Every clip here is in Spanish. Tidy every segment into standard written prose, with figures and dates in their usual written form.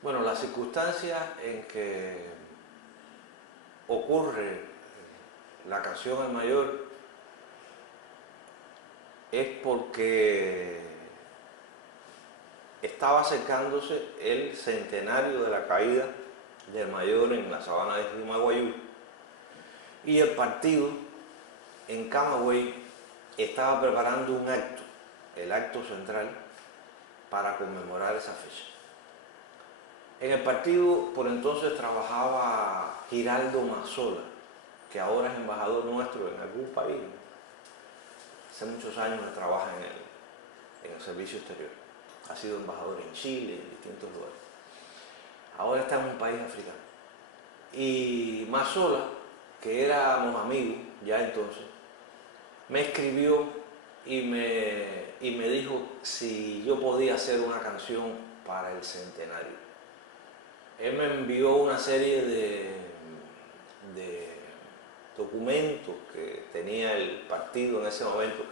Bueno, las circunstancias en que ocurre la canción El Mayor es porque estaba acercándose el centenario de la caída del Mayor en la sabana de Rimagüeyú y el partido en Camagüey estaba preparando un acto, el acto central, para conmemorar esa fecha. En el partido por entonces trabajaba Giraldo Mazzola, que ahora es embajador nuestro en algún país. Hace muchos años que trabaja en el servicio exterior. Ha sido embajador en Chile, en distintos lugares. Ahora está en un país africano. Y Mazzola, que éramos amigos ya entonces, me escribió y me dijo si yo podía hacer una canción para el centenario. Él me envió una serie de documentos que tenía el partido en ese momento,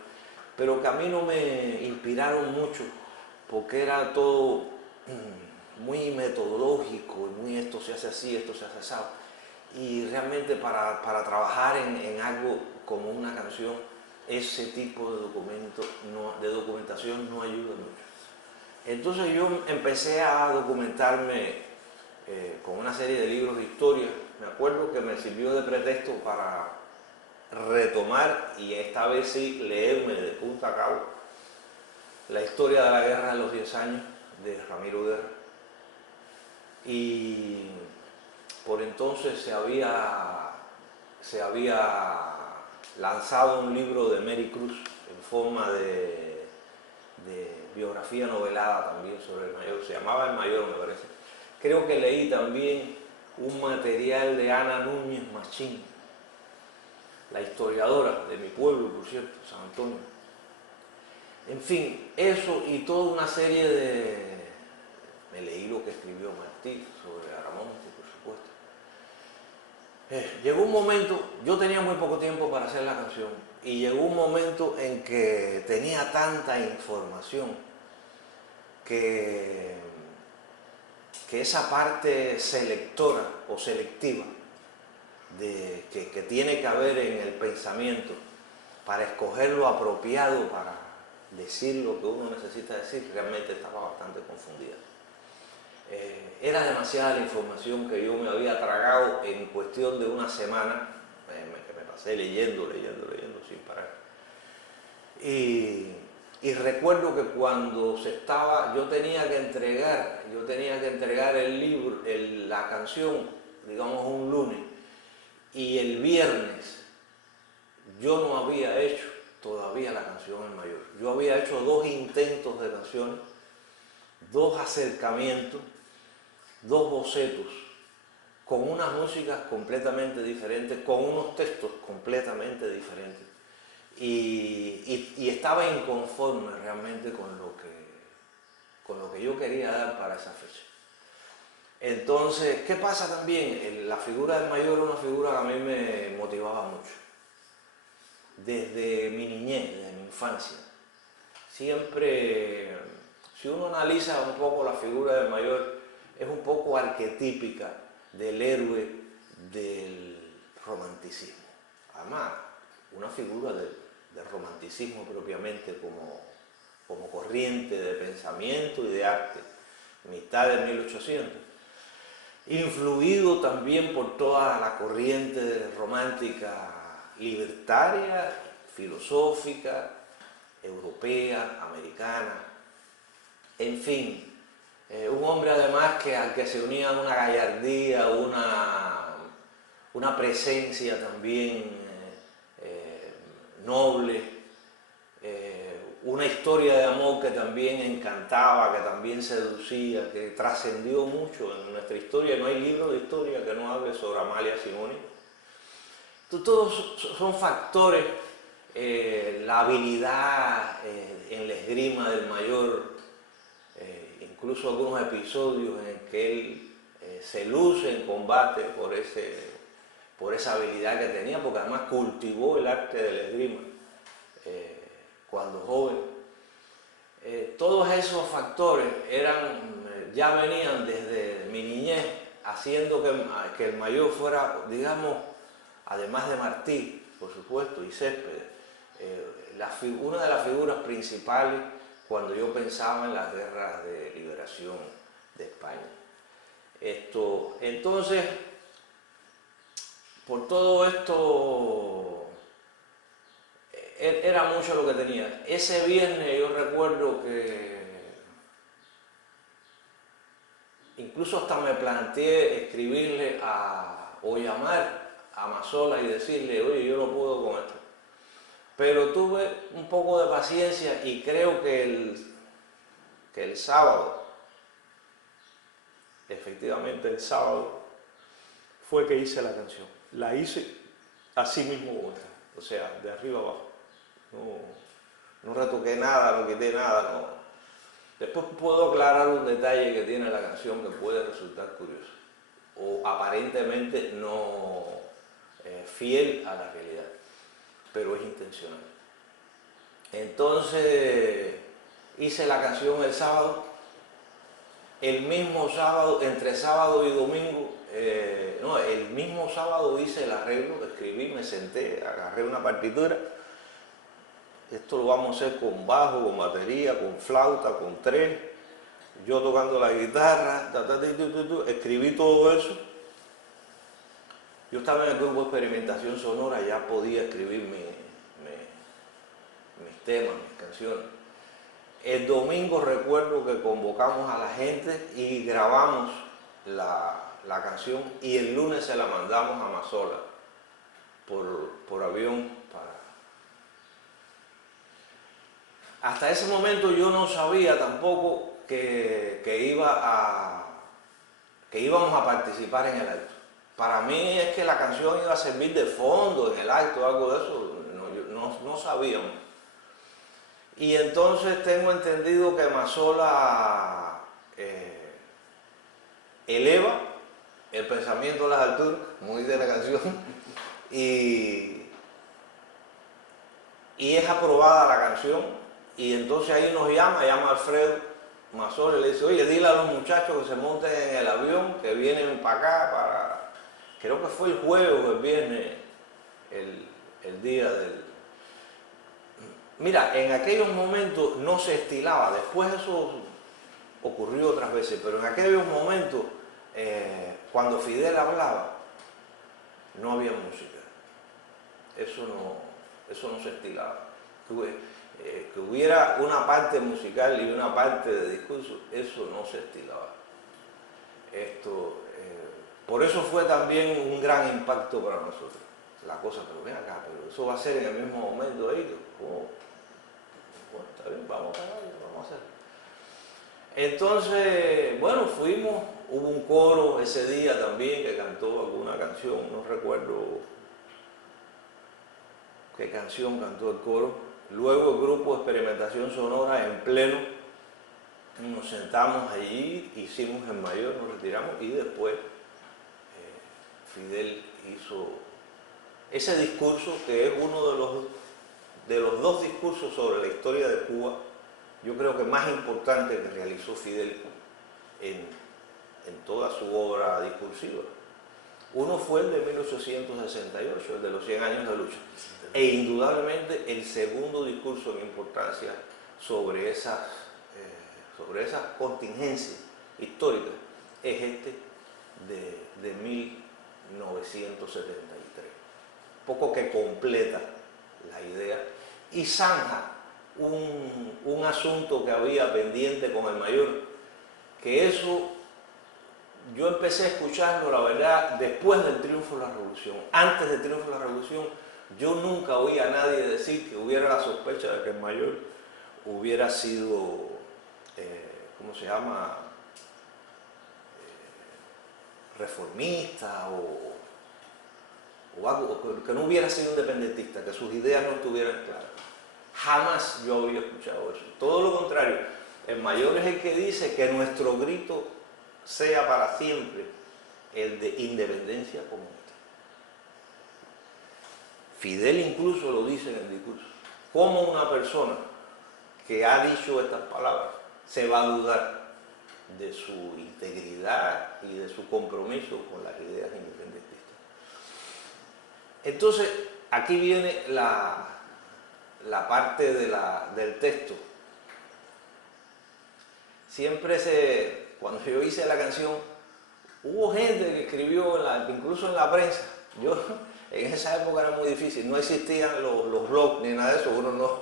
pero que a mí no me inspiraron mucho porque era todo muy metodológico y muy esto se hace así, esto se hace así. Y realmente para trabajar en algo como una canción, ese tipo de documentación no ayuda mucho. Entonces yo empecé a documentarme con una serie de libros de historia. Me acuerdo que me sirvió de pretexto para retomar, y esta vez sí leerme de punta a cabo, la historia de la Guerra de los 10 años de Ramiro Guerra. Y por entonces se había lanzado un libro de Mary Cruz en forma de biografía novelada también sobre el Mayor, se llamaba El Mayor, me parece. Creo que leí también un material de Ana Núñez Machín, la historiadora de mi pueblo, por cierto, San Antonio. En fin, eso y toda una serie de... Me leí lo que escribió Martí sobre Aramonte, por supuesto. Llegó un momento, yo tenía muy poco tiempo para hacer la canción, y llegó un momento en que tenía tanta información que esa parte selectora o selectiva que tiene que haber en el pensamiento para escoger lo apropiado para decir lo que uno necesita decir, realmente estaba bastante confundida. Era demasiada la información que yo me había tragado en cuestión de una semana, que me pasé leyendo sin parar. Y recuerdo que cuando yo tenía que entregar el libro, la canción, digamos un lunes, y el viernes yo no había hecho todavía la canción El Mayor. Yo había hecho 2 intentos de canciones, 2 acercamientos, 2 bocetos, con unas músicas completamente diferentes, con unos textos completamente diferentes. Y estaba inconforme realmente con lo que yo quería dar para esa fecha. Entonces, ¿qué pasa también? La figura del Mayor era una figura que a mí me motivaba mucho. Desde mi niñez, desde mi infancia. Siempre, si uno analiza un poco la figura del Mayor, es un poco arquetípica del héroe del romanticismo. Además, una figura del romanticismo propiamente como corriente de pensamiento y de arte, mitad de 1800, influido también por toda la corriente romántica libertaria, filosófica, europea, americana, en fin, un hombre además al que se unía una gallardía, una presencia también noble, una historia de amor que también encantaba, que también seducía, que trascendió mucho en nuestra historia. No hay libro de historia que no hable sobre Amalia Simoni. Todos son factores, la habilidad en la esgrima del Mayor, incluso algunos episodios en que él se luce en combate por esa habilidad que tenía, porque además cultivó el arte de la esgrima cuando joven. Todos esos factores ya venían desde terminé haciendo que el mayor fuera, digamos, además de Martí, por supuesto, y Céspedes, una de las figuras principales cuando yo pensaba en las guerras de liberación de España. Entonces, por todo esto, era mucho lo que tenía. Ese viernes yo recuerdo que incluso hasta me planteé escribirle o llamar a Mazola y decirle, oye, yo no puedo con esto. Pero tuve un poco de paciencia y creo que el sábado, efectivamente el sábado, fue que hice la canción. La hice así mismo vuelta, o sea, de arriba abajo. No retoqué nada, no quité nada, no. Después puedo aclarar un detalle que tiene la canción que puede resultar curioso, o aparentemente no fiel a la realidad, pero es intencional. Entonces hice la canción el sábado, el mismo sábado, entre sábado y domingo, el mismo sábado hice el arreglo, escribí, me senté, agarré una partitura. Esto lo vamos a hacer con bajo, con batería, con flauta, con tres, yo tocando la guitarra, escribí todo eso. Yo estaba en el grupo de experimentación sonora, ya podía escribir mis temas, mis canciones. El domingo recuerdo que convocamos a la gente y grabamos la canción y el lunes se la mandamos a Mazola por avión. Hasta ese momento yo no sabía tampoco que íbamos a participar en el acto. Para mí es que la canción iba a servir de fondo en el acto, algo de eso, no sabíamos. Y entonces tengo entendido que Mazola eleva el pensamiento a las alturas, como dice la canción, y es aprobada la canción. Y entonces ahí nos llama a Alfredo Mazola y le dice, oye, dile a los muchachos que se monten en el avión, que vienen para acá, creo que fue el jueves o el viernes, el día del... Mira, en aquellos momentos no se estilaba, después eso ocurrió otras veces, pero en aquellos momentos, cuando Fidel hablaba, no había música. Eso no se estilaba. Que hubiera una parte musical y una parte de discurso, eso no se estilaba. Por eso fue también un gran impacto para nosotros. La cosa, pero ven acá, pero eso va a ser en el mismo momento de ellos. Bueno, está bien, vamos a hacer. Entonces, bueno, fuimos, hubo un coro ese día también que cantó alguna canción, no recuerdo qué canción cantó el coro. Luego el grupo de experimentación sonora en pleno, nos sentamos allí, hicimos el mayor, nos retiramos y después Fidel hizo ese discurso que es uno de los dos discursos sobre la historia de Cuba, yo creo que más importante que realizó Fidel en toda su obra discursiva. Uno fue el de 1868, el de los 100 años de lucha, e indudablemente el segundo discurso en importancia sobre esas contingencias históricas es este de 1973, poco que completa la idea y zanja un asunto que había pendiente con el mayor, que eso yo empecé a escucharlo, la verdad, después del triunfo de la revolución. Antes del triunfo de la revolución, yo nunca oí a nadie decir que hubiera la sospecha de que el mayor hubiera sido, ¿cómo se llama?, reformista o algo, que no hubiera sido independentista, que sus ideas no estuvieran claras. Jamás yo había escuchado eso. Todo lo contrario, el mayor es el que dice que nuestro grito sea para siempre el de independencia comunista. Fidel incluso lo dice en el discurso. ¿Cómo una persona que ha dicho estas palabras se va a dudar de su integridad y de su compromiso con las ideas independentistas. Entonces, aquí viene la parte del texto. Cuando yo hice la canción, hubo gente que escribió, incluso en la prensa. Yo, en esa época era muy difícil, no existían los blogs ni nada de eso, uno no,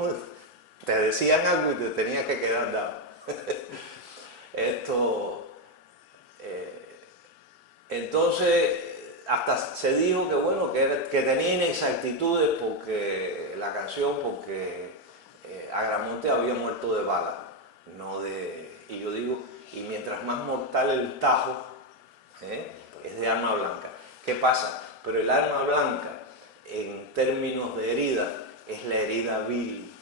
te decían algo y te tenías que quedar dado. Entonces, hasta se dijo que bueno, que tenía inexactitudes porque la canción, porque Agramonte había muerto de bala, y yo digo, y mientras más mortal el tajo, es de arma blanca. ¿Qué pasa? Pero el arma blanca, en términos de herida, es la herida vil.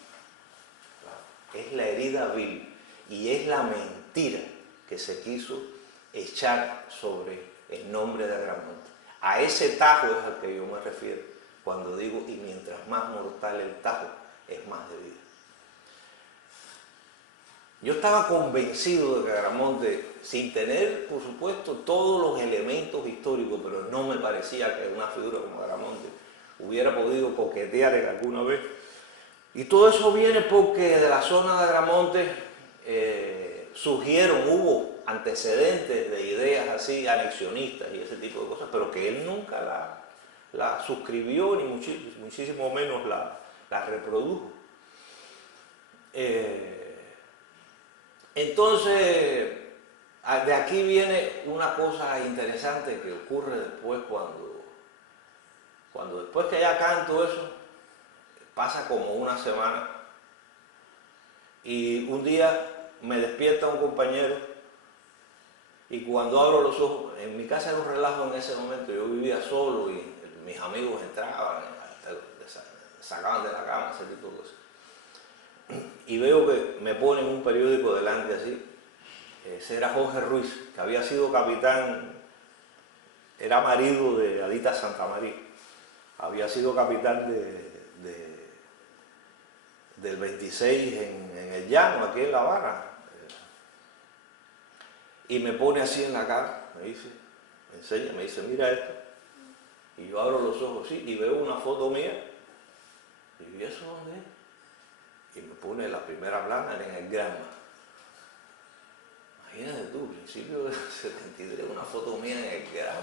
Es la herida vil. Y es la mentira que se quiso echar sobre el nombre de Agramonte. A ese tajo es al que yo me refiero cuando digo, y mientras más mortal el tajo, es más de vida. Yo estaba convencido de que Agramonte, sin tener, por supuesto, todos los elementos históricos, pero no me parecía que una figura como Agramonte hubiera podido coquetear en alguna vez. Y todo eso viene porque de la zona de Agramonte hubo antecedentes de ideas así anexionistas y ese tipo de cosas, pero que él nunca la suscribió ni muchísimo menos la reprodujo. Entonces, de aquí viene una cosa interesante que ocurre después cuando después que ya canto eso, pasa como una semana y un día me despierta un compañero y cuando abro los ojos, en mi casa era un relajo en ese momento, yo vivía solo y mis amigos entraban, sacaban de la cama, ese tipo de cosas. Y veo que me ponen un periódico delante así. Ese era Jorge Ruiz, que había sido capitán, era marido de Adita Santamaría, había sido capitán del 26 en el llano, aquí en La Habana. Y me pone así en la cara, me dice, me enseña, me dice, mira esto. Y yo abro los ojos así y veo una foto mía. Y digo, ¿y eso dónde es? Y me pone la primera plana en el Granma. Imagínate tú, principio del 73, una foto mía en el Granma,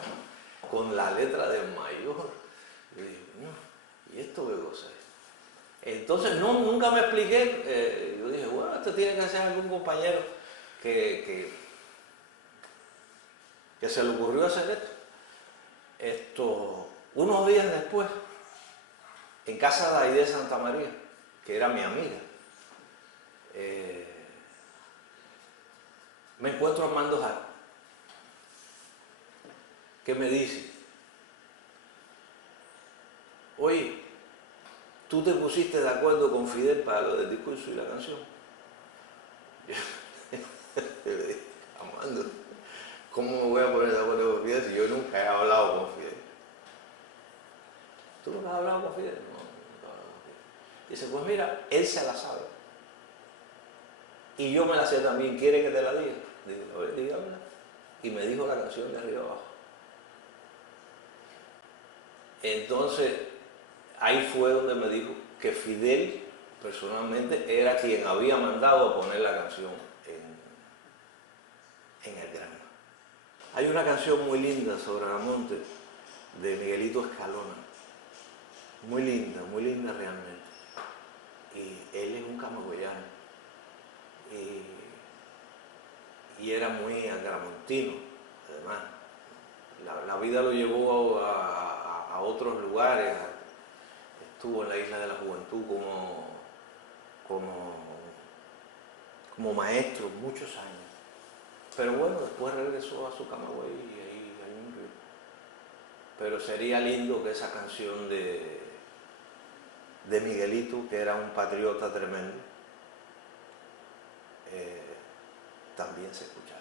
con la letra del mayor. Y yo digo, no, ¿y esto qué cosa es? Entonces nunca me expliqué, yo dije, bueno, esto tiene que ser algún compañero que se le ocurrió hacer esto. Unos días después, en casa de Aide Santamaría, que era mi amiga, me encuentro a Armando Jara, que me dice, oye, ¿tú te pusiste de acuerdo con Fidel para lo del discurso y la canción? Yo le dije, Armando, ¿cómo me voy a poner de acuerdo con Fidel si yo nunca he hablado con Fidel? ¿Tú nunca has hablado con Fidel? No, nunca he hablado con Fidel. Dice, pues mira, él se la sabe. Y yo me la sé también, ¿quiere que te la diga? Digo, a ver, dígamela. Y me dijo la canción de arriba abajo. Entonces, ahí fue donde me dijo que Fidel, personalmente, era quien había mandado a poner la canción en el Granma. Hay una canción muy linda sobre Agramonte de Miguelito Escalona. Muy linda realmente. Y él es un camagüeyano. Y era muy agramontino, además. La vida lo llevó a otros lugares. Estuvo en la Isla de la Juventud como maestro muchos años. Pero bueno, después regresó a su Camagüey y ahí murió. Pero sería lindo que esa canción de Miguelito, que era un patriota tremendo, también se escuchara.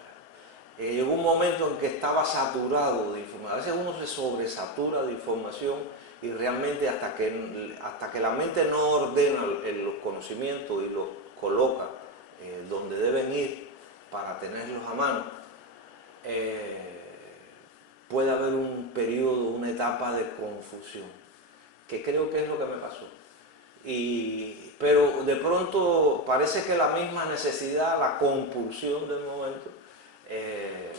Llegó un momento en que estaba saturado de información. A veces uno se sobresatura de información y realmente hasta que la mente no ordena los conocimientos y los coloca donde deben ir, para tenerlos a mano, puede haber un periodo, una etapa de confusión, que creo que es lo que me pasó. Pero de pronto parece que la misma necesidad, la compulsión del momento,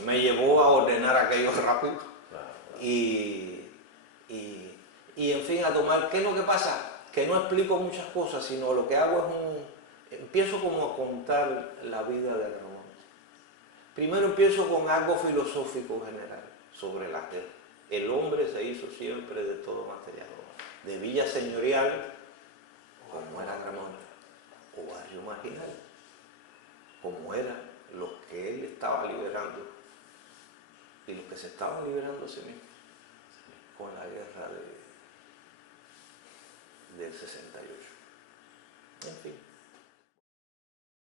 me llevó a ordenar aquello rápido. Y en fin, a tomar. ¿Qué es lo que pasa? Que no explico muchas cosas, sino lo que hago es empiezo como a contar la vida de Ramón. Primero empiezo con algo filosófico general sobre la tierra. El hombre se hizo siempre de todo material, de villa señorial, como era Ramón, o barrio marginal, como eran los que él estaba liberando y los que se estaban liberando a sí mismos con la guerra del 68. En fin.